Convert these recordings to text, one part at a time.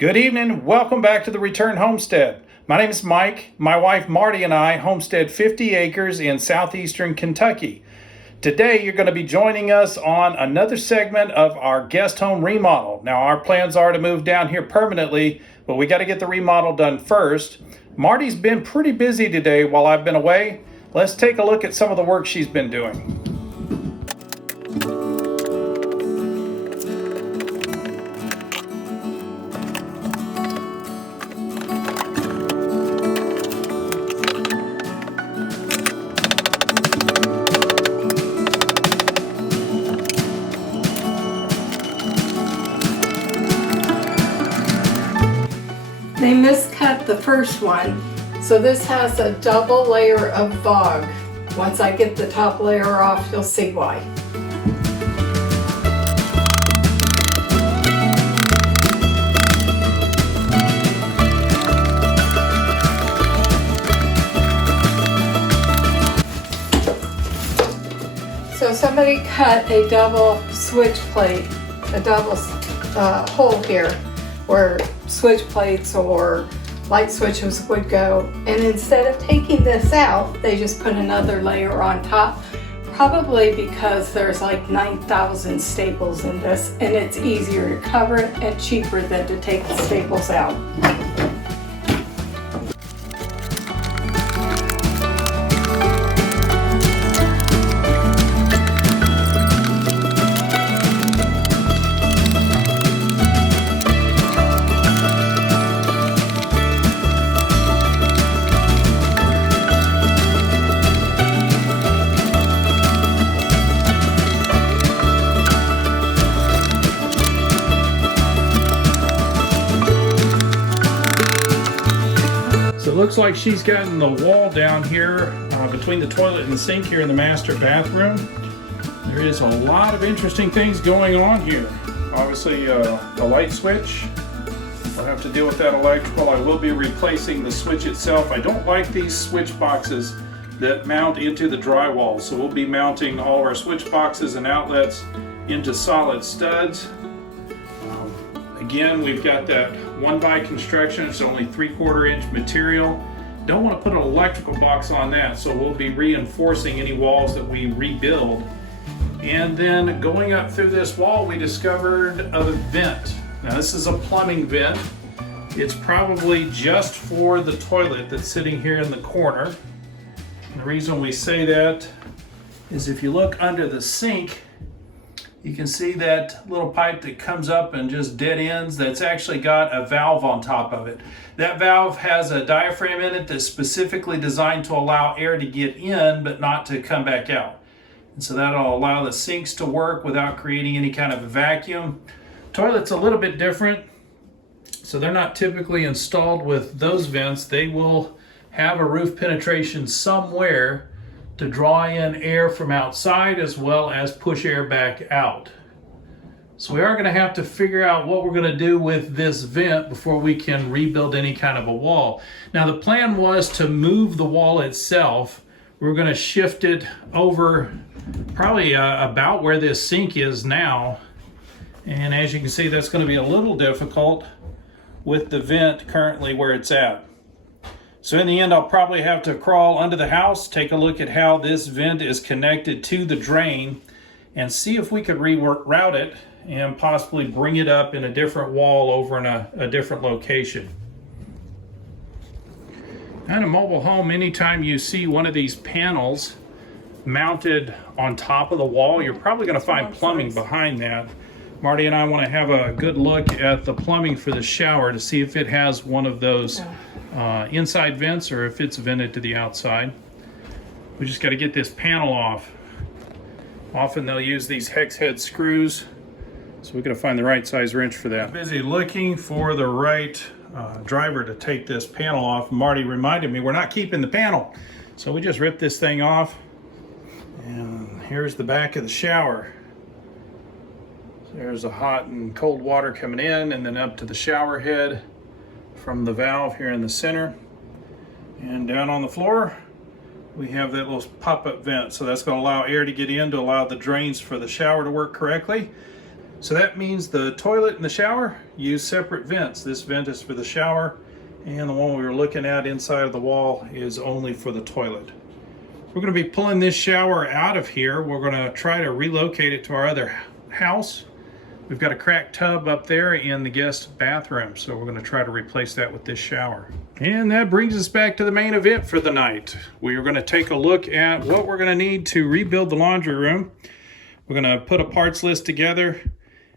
Good evening. Welcome back to the Return Homestead. My name is Mike. My wife Marty and I homestead 50 acres in southeastern Kentucky. Today you're going to be joining us on another segment of our guest home remodel. Now our plans are to move down here permanently, but we got to get the remodel done first. Marty's been pretty busy today while I've been away. Let's take a look at some of the work she's been doing. They miscut the first one, so this has a double layer of fog. Once I get the top layer off, you'll see why. So somebody cut a double switch plate, a double hole here where switch plates or light switches would go, and instead of taking this out, they just put another layer on top, probably because there's like 9,000 staples in this and it's easier to cover it and cheaper than to take the staples out. So it looks like she's gotten the wall down here between the toilet and the sink here in the master bathroom. There is a lot of interesting things going on here. Obviously the light switch, we'll have to deal with that electrical. I will be replacing the switch itself. I don't like these switch boxes that mount into the drywall, so we'll be mounting all of our switch boxes and outlets into solid studs. Again, we've got that 1x construction. It's only 3/4 inch material. Don't want to put an electrical box on that, so we'll be reinforcing any walls that we rebuild. And then going up through this wall, we discovered a vent. Now this is a plumbing vent. It's probably just for the toilet that's sitting here in the corner. And the reason we say that is if you look under the sink, you can see that little pipe that comes up and just dead ends. That's actually got a valve on top of it. That valve has a diaphragm in it that's specifically designed to allow air to get in but not to come back out. And so that'll allow the sinks to work without creating any kind of a vacuum. Toilet's a little bit different. So they're not typically installed with those vents. They will have a roof penetration somewhere to draw in air from outside as well as push air back out. So we are going to have to figure out what we're going to do with this vent before we can rebuild any kind of a wall. Now the plan was to move the wall itself. We're going to shift it over probably about where this sink is now. And as you can see, that's going to be a little difficult with the vent currently where it's at. So in the end, I'll probably have to crawl under the house, take a look at how this vent is connected to the drain, and see if we could reroute it and possibly bring it up in a different wall over in a different location. In a mobile home, anytime you see one of these panels mounted on top of the wall, you're probably going to find plumbing behind that. Marty and I want to have a good look at the plumbing for the shower to see if it has one of those inside vents or if it's vented to the outside. We just got to get this panel off. Often they'll use these hex head screws, so we got to find the right size wrench for that. Busy looking for the right driver to take this panel off. Marty reminded me we're not keeping the panel, so we just ripped this thing off, and here's the back of the shower. There's a hot and cold water coming in and then up to the shower head from the valve here in the center. And down on the floor, we have that little pop-up vent. So that's going to allow air to get in to allow the drains for the shower to work correctly. So that means the toilet and the shower use separate vents. This vent is for the shower, and the one we were looking at inside of the wall is only for the toilet. We're going to be pulling this shower out of here. We're going to try to relocate it to our other house. We've got a cracked tub up there in the guest bathroom, so we're going to try to replace that with this shower. And that brings us back to the main event for the night. We are going to take a look at what we're going to need to rebuild the laundry room. We're going to put a parts list together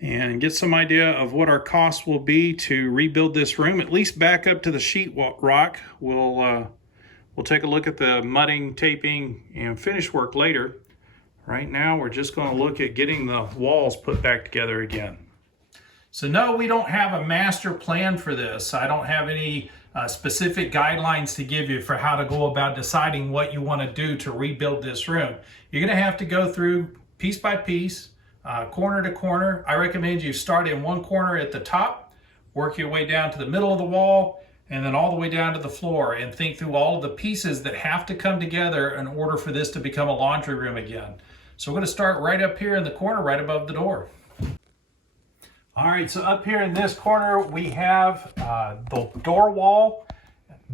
and get some idea of what our costs will be to rebuild this room, at least back up to the sheetrock. We'll take a look at the mudding, taping, and finish work later. Right now, we're just going to look at getting the walls put back together again. So no, we don't have a master plan for this. I don't have any specific guidelines to give you for how to go about deciding what you want to do to rebuild this room. You're going to have to go through piece by piece, corner to corner. I recommend you start in one corner at the top, work your way down to the middle of the wall, and then all the way down to the floor, and think through all of the pieces that have to come together in order for this to become a laundry room again. So we're going to start right up here in the corner, right above the door. All right, so up here in this corner, we have the door wall.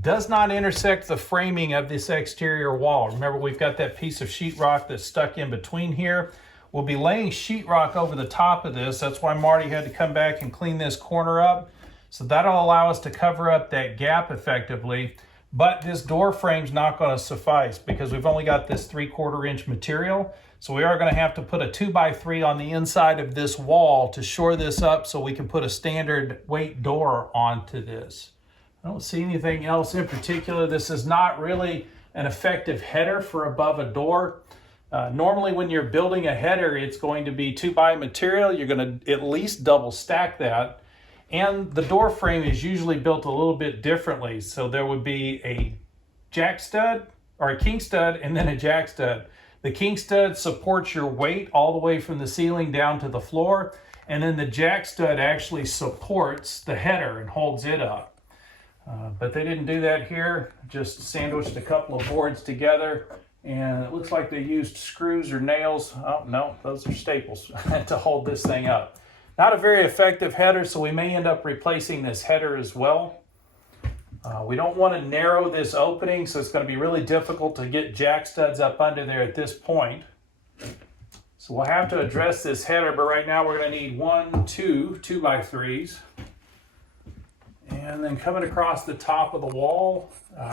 Does not intersect the framing of this exterior wall. Remember, we've got that piece of sheetrock that's stuck in between here. We'll be laying sheetrock over the top of this. That's why Marty had to come back and clean this corner up. So that'll allow us to cover up that gap effectively. But this door frame's not going to suffice because we've only got this 3/4 inch material. So we are going to have to put a 2x3 on the inside of this wall to shore this up so we can put a standard weight door onto this. I don't see anything else in particular. This is not really an effective header for above a door. Normally when you're building a header, it's going to be 2x material. You're going to at least double stack that. And the door frame is usually built a little bit differently. So there would be a jack stud or a king stud and then a jack stud. The king stud supports your weight all the way from the ceiling down to the floor. And then the jack stud actually supports the header and holds it up. But they didn't do that here, just sandwiched a couple of boards together, and it looks like they used screws or nails. Oh no, those are staples to hold this thing up. Not a very effective header, so we may end up replacing this header as well. We don't want to narrow this opening, so it's going to be really difficult to get jack studs up under there at this point. So we'll have to address this header, but right now we're going to need 2 2x3s. And then coming across the top of the wall,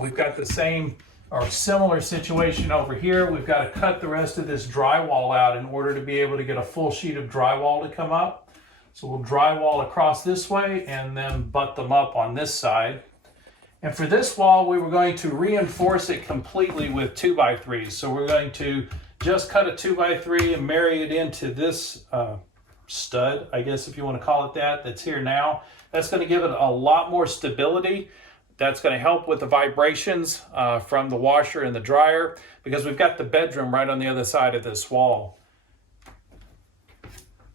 we've got the same or similar situation over here. We've got to cut the rest of this drywall out in order to be able to get a full sheet of drywall to come up. So we'll drywall across this way and then butt them up on this side. And for this wall, we were going to reinforce it completely with 2x3s. So we're going to just cut a 2x3 and marry it into this stud, I guess if you want to call it that, that's here now. That's going to give it a lot more stability. That's going to help with the vibrations from the washer and the dryer, because we've got the bedroom right on the other side of this wall.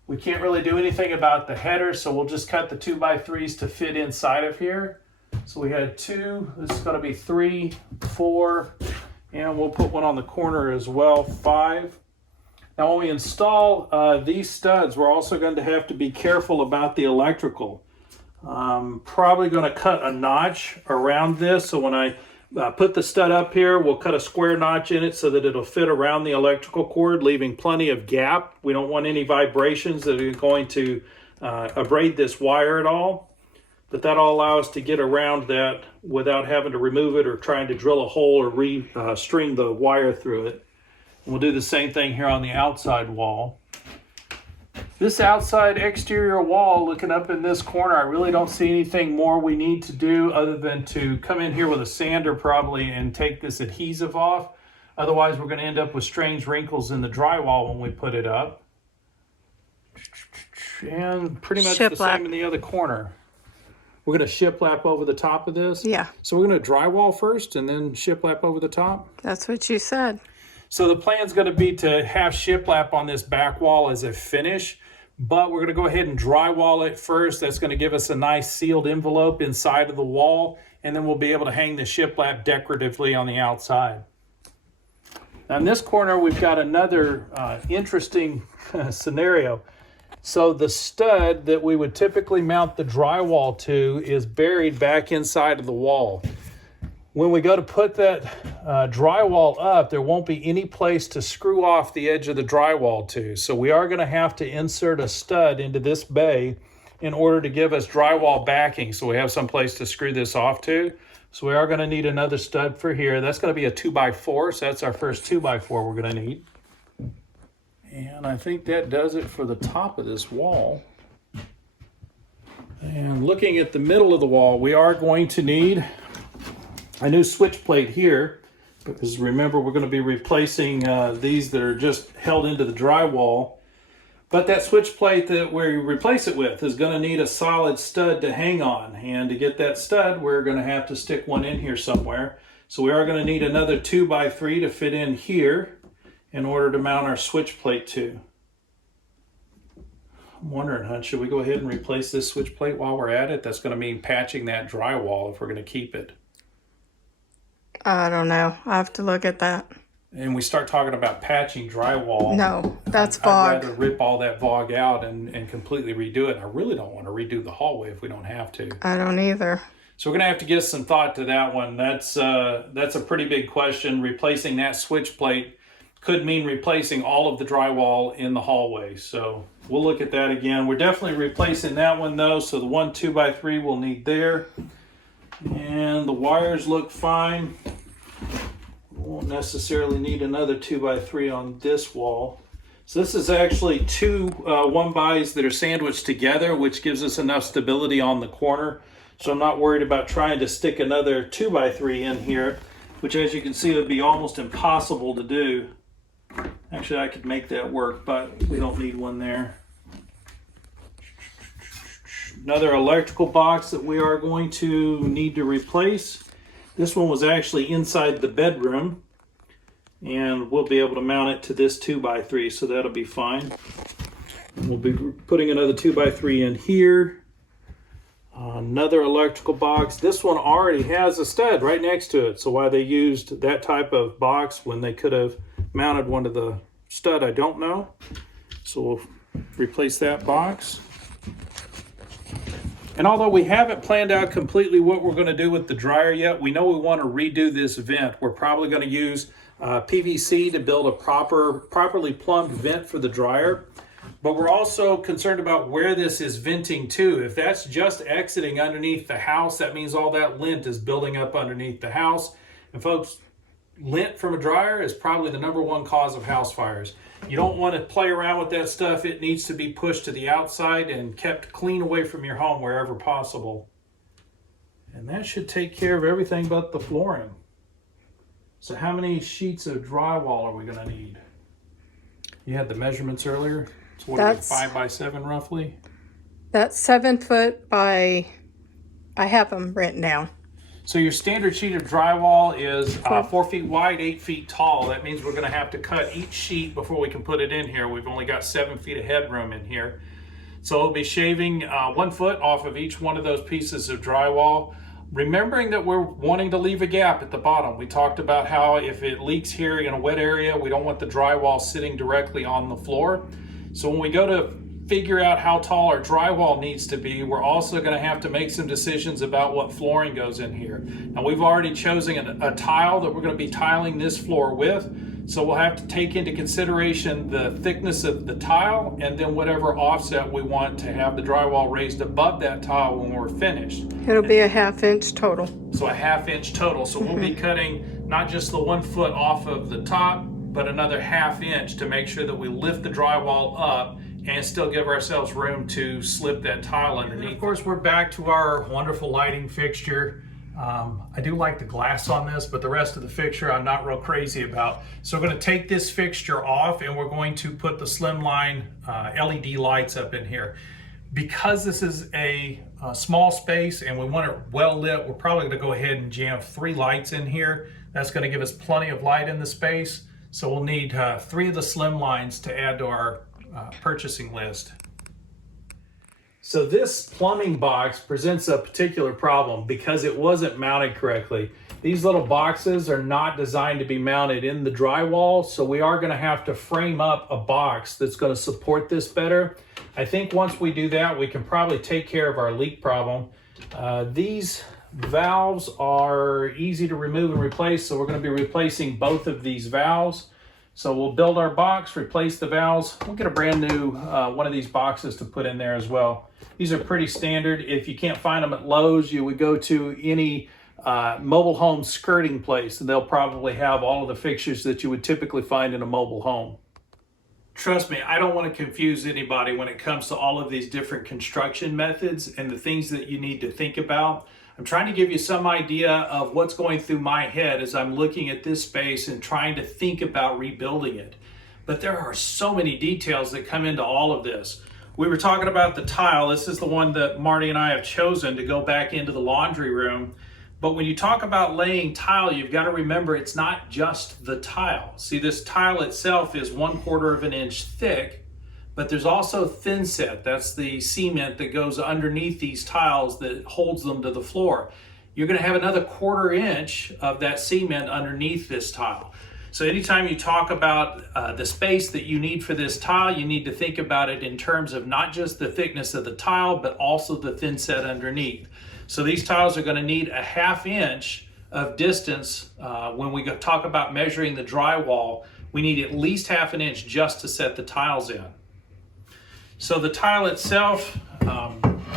We can't really do anything about the header, so we'll just cut the 2x3s to fit inside of here. So we had 2, this is going to be 3, 4, and we'll put one on the corner as well, 5. Now when we install these studs, we're also going to have to be careful about the electrical. Probably going to cut a notch around this, so when I put the stud up here, we'll cut a square notch in it so that it'll fit around the electrical cord, leaving plenty of gap. We don't want any vibrations that are going to abrade this wire at all, but that'll allow us to get around that without having to remove it or trying to drill a hole or string the wire through it. And we'll do the same thing here on the outside wall. This outside exterior wall, looking up in this corner, I really don't see anything more we need to do other than to come in here with a sander probably and take this adhesive off. Otherwise, we're going to end up with strange wrinkles in the drywall when we put it up. And pretty much the same in the other corner. We're going to shiplap over the top of this? Yeah. So we're going to drywall first and then shiplap over the top? That's what you said. So the plan's going to be to have shiplap on this back wall as a finish, but we're going to go ahead and drywall it first. That's going to give us a nice sealed envelope inside of the wall, and then we'll be able to hang the shiplap decoratively on the outside. Now in this corner, we've got another interesting scenario. So the stud that we would typically mount the drywall to is buried back inside of the wall. When we go to put that drywall up, there won't be any place to screw off the edge of the drywall to. So we are going to have to insert a stud into this bay in order to give us drywall backing, so we have some place to screw this off to. So we are going to need another stud for here. That's going to be a 2x4, so that's our first 2x4 we're going to need. And I think that does it for the top of this wall. And looking at the middle of the wall, we are going to need a new switch plate here, because remember, we're going to be replacing these that are just held into the drywall. But that switch plate that we replace it with is going to need a solid stud to hang on. And to get that stud, we're going to have to stick one in here somewhere. So we are going to need another 2x3 to fit in here in order to mount our switch plate to. I'm wondering, hon, should we go ahead and replace this switch plate while we're at it? That's going to mean patching that drywall if we're going to keep it. I don't know. I have to look at that. And we start talking about patching drywall. No, that's I'd fog. rather rip all that fog out and completely redo it. I really don't want to redo the hallway if we don't have to. I don't either. So we're going to have to give some thought to that one. That's a pretty big question. Replacing that switch plate could mean replacing all of the drywall in the hallway. So we'll look at that again. We're definitely replacing that one though. So the one 2x3 we'll need there. And the wires look fine. Won't necessarily need another 2x3 on this wall. So this is actually two 1x's that are sandwiched together, which gives us enough stability on the corner. So I'm not worried about trying to stick another 2x3 in here, which as you can see would be almost impossible to do. Actually, I could make that work, but we don't need one there. Another electrical box that we are going to need to replace. This one was actually inside the bedroom, and we'll be able to mount it to this 2x3, so that'll be fine. And we'll be putting another 2x3 in here. Another electrical box. This one already has a stud right next to it, so why they used that type of box when they could have mounted one to the stud, I don't know. So we'll replace that box. And although we haven't planned out completely what we're going to do with the dryer yet, we know we want to redo this vent. We're probably going to use PVC to build a properly plumbed vent for the dryer. But we're also concerned about where this is venting to. If that's just exiting underneath the house, that means all that lint is building up underneath the house. And folks, lint from a dryer is probably the #1 cause of house fires. You don't want to play around with that stuff. It needs to be pushed to the outside and kept clean away from your home wherever possible. And that should take care of everything but the flooring. So how many sheets of drywall are we going to need? You had the measurements earlier. So what are we, 5x7 roughly? That's 7 foot by, I have them written down. So your standard sheet of drywall is 4 feet wide, 8 feet tall. That means we're going to have to cut each sheet before we can put it in here. We've only got 7 feet of headroom in here. So we'll be shaving 1 foot off of each one of those pieces of drywall. Remembering that we're wanting to leave a gap at the bottom. We talked about how if it leaks here in a wet area, we don't want the drywall sitting directly on the floor. So when we go to figure out how tall our drywall needs to be, we're also going to have to make some decisions about what flooring goes in here. Now we've already chosen a tile that we're going to be tiling this floor with, so we'll have to take into consideration the thickness of the tile and then whatever offset we want to have the drywall raised above that tile when we're finished. It'll be a 1/2 inch total. So a 1/2 inch total. So we'll be cutting not just the 1 foot off of the top, but another 1/2 inch to make sure that we lift the drywall up and still give ourselves room to slip that tile underneath. And of course, we're back to our wonderful lighting fixture. I do like the glass on this, but the rest of the fixture I'm not real crazy about. So we're going to take this fixture off and we're going to put the slimline LED lights up in here. Because this is a small space and we want it well lit, we're probably going to go ahead and jam 3 lights in here. That's going to give us plenty of light in the space. So we'll need 3 of the slim lines to add to our purchasing list. So this plumbing box presents a particular problem because it wasn't mounted correctly. These little boxes are not designed to be mounted in the drywall, so we are going to have to frame up a box that's going to support this better. I think once we do that, we can probably take care of our leak problem. These valves are easy to remove and replace, so we're going to be replacing both of these valves. So we'll build our box, replace the valves. We'll get a brand new one of these boxes to put in there as well. These are pretty standard. If you can't find them at Lowe's, you would go to any mobile home skirting place, and they'll probably have all of the fixtures that you would typically find in a mobile home. Trust me, I don't want to confuse anybody when it comes to all of these different construction methods and the things that you need to think about. I'm trying to give you some idea of what's going through my head as I'm looking at this space and trying to think about rebuilding it. But there are so many details that come into all of this. We were talking about the tile. This is the one that Marty and I have chosen to go back into the laundry room. But when you talk about laying tile, you've got to remember it's not just the tile. See, this tile itself is 1/4 of an inch thick, but there's also thin set. That's the cement that goes underneath these tiles that holds them to the floor. You're going to have another 1/4 inch of that cement underneath this tile. So anytime you talk about the space that you need for this tile, you need to think about it in terms of not just the thickness of the tile, but also the thin set underneath. So these tiles are going to need a 1/2 inch of distance. When we talk about measuring the drywall, we need at least 1/2 inch just to set the tiles in. So the tile itself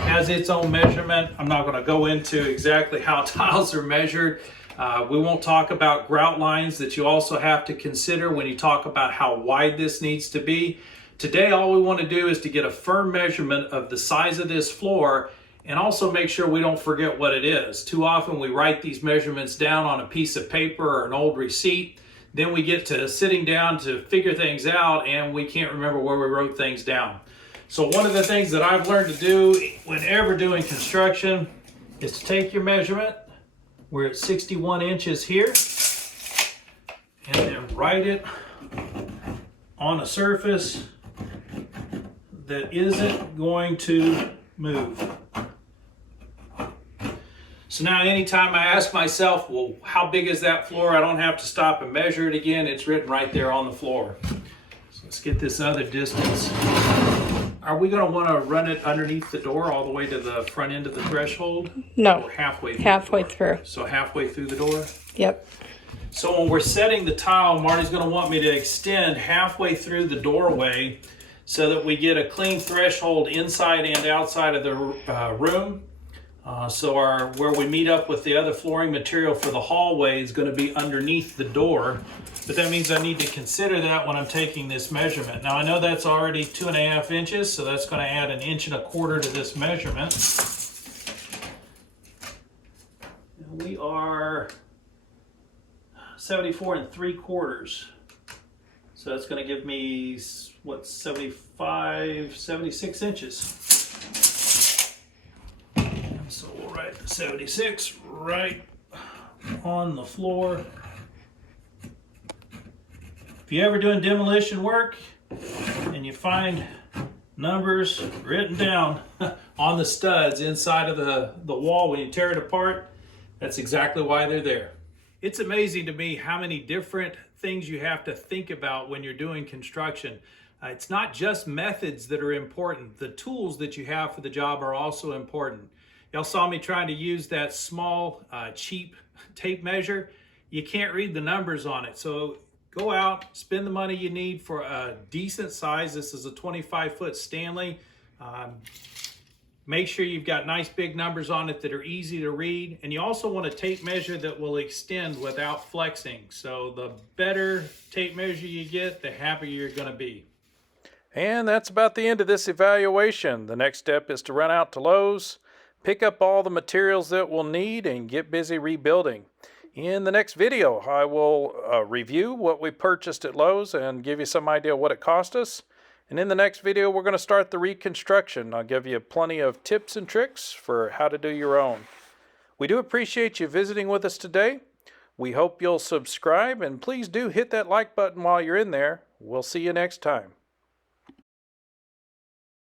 has its own measurement. I'm not going to go into exactly how tiles are measured. We won't talk about grout lines that you also have to consider when you talk about how wide this needs to be. Today, all we want to do is to get a firm measurement of the size of this floor and also make sure we don't forget what it is. Too often we write these measurements down on a piece of paper or an old receipt. Then we get to sitting down to figure things out and we can't remember where we wrote things down. So one of the things that I've learned to do whenever doing construction is to take your measurement. We're at 61 inches here, and then write it on a surface that isn't going to move. So now anytime I ask myself, well, how big is that floor? I don't have to stop and measure it again. It's written right there on the floor. So let's get this other distance. Are we going to want to run it underneath the door all the way to the front end of the threshold? No. Or halfway through? Halfway through. So halfway through the door? Yep. So when we're setting the tile, Marty's going to want me to extend halfway through the doorway so that we get a clean threshold inside and outside of the room. So where we meet up with the other flooring material for the hallway is going to be underneath the door. But that means I need to consider that when I'm taking this measurement. Now I know that's already 2.5 inches, so that's going to add 1.25 inches to this measurement. And we are 74 3/4. So that's going to give me, what, 76 inches. So we'll write the 76 right on the floor. If you're ever doing demolition work and you find numbers written down on the studs inside of the wall when you tear it apart, that's exactly why they're there. It's amazing to me how many different things you have to think about when you're doing construction. It's not just methods that are important. The tools that you have for the job are also important. Y'all saw me trying to use that small, cheap tape measure. You can't read the numbers on it. So go out, spend the money you need for a decent size. This is a 25-foot Stanley. Make sure you've got nice big numbers on it that are easy to read. And you also want a tape measure that will extend without flexing. So the better tape measure you get, the happier you're going to be. And that's about the end of this evaluation. The next step is to run out to Lowe's, pick up all the materials that we'll need, and get busy rebuilding. In the next video, I will review what we purchased at Lowe's and give you some idea what it cost us. And in the next video, we're going to start the reconstruction. I'll give you plenty of tips and tricks for how to do your own. We do appreciate you visiting with us today. We hope you'll subscribe, and please do hit that like button while you're in there. We'll see you next time.